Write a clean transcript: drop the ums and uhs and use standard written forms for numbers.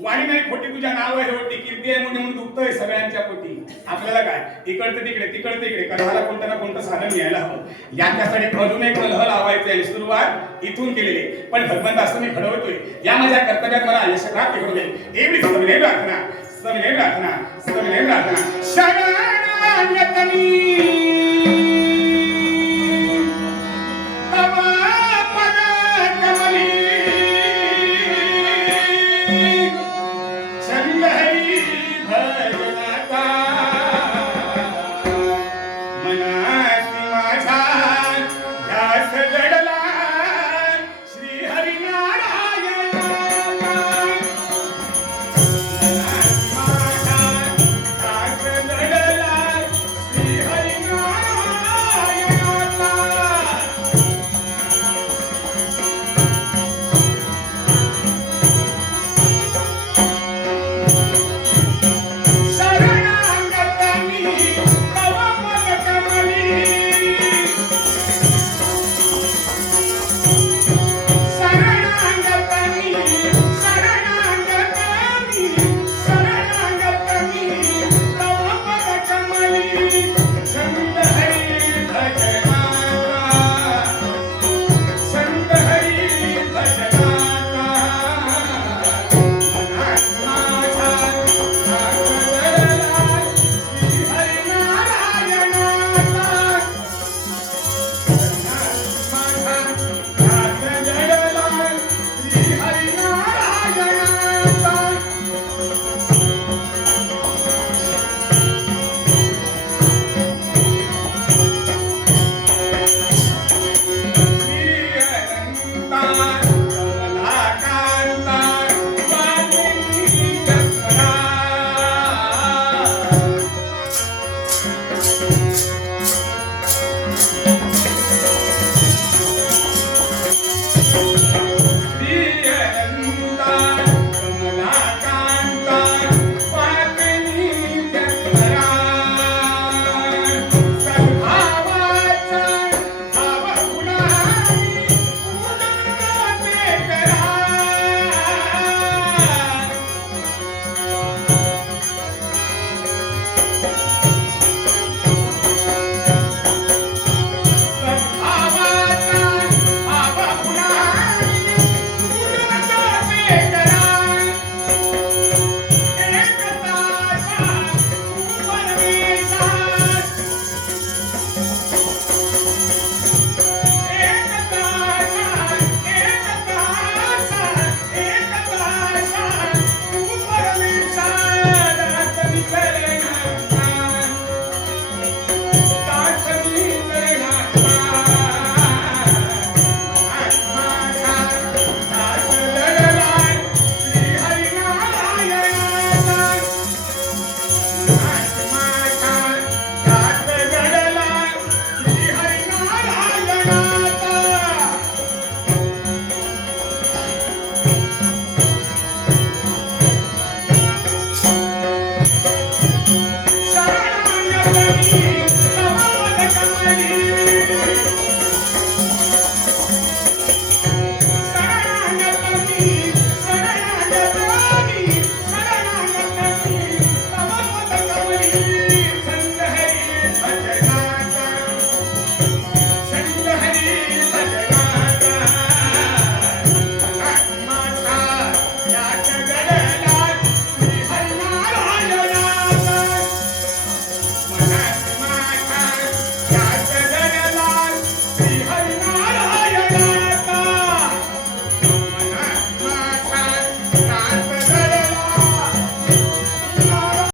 वाणी नाही खोटी तुझ्या नाव आहे होती कीर्ती आहे म्हणून दुखतोय सगळ्यांच्या पोटी. आपल्याला काय इकडते तिकडे तिकडते इकडे कधाला कोणतं ना कोणतं साधन यायला हवं. यांच्यासाठी अजून एक कलह लावायचे आहे. सुरुवात इथून केलेली पण भगवंत असं मी घडवतोय या माझ्या कर्तव्यात मला यश प्राप्त करू दे एवढी सविनय प्रार्थना सविनय प्रार्थना सविनय प्रार्थना शरण मान्यतनी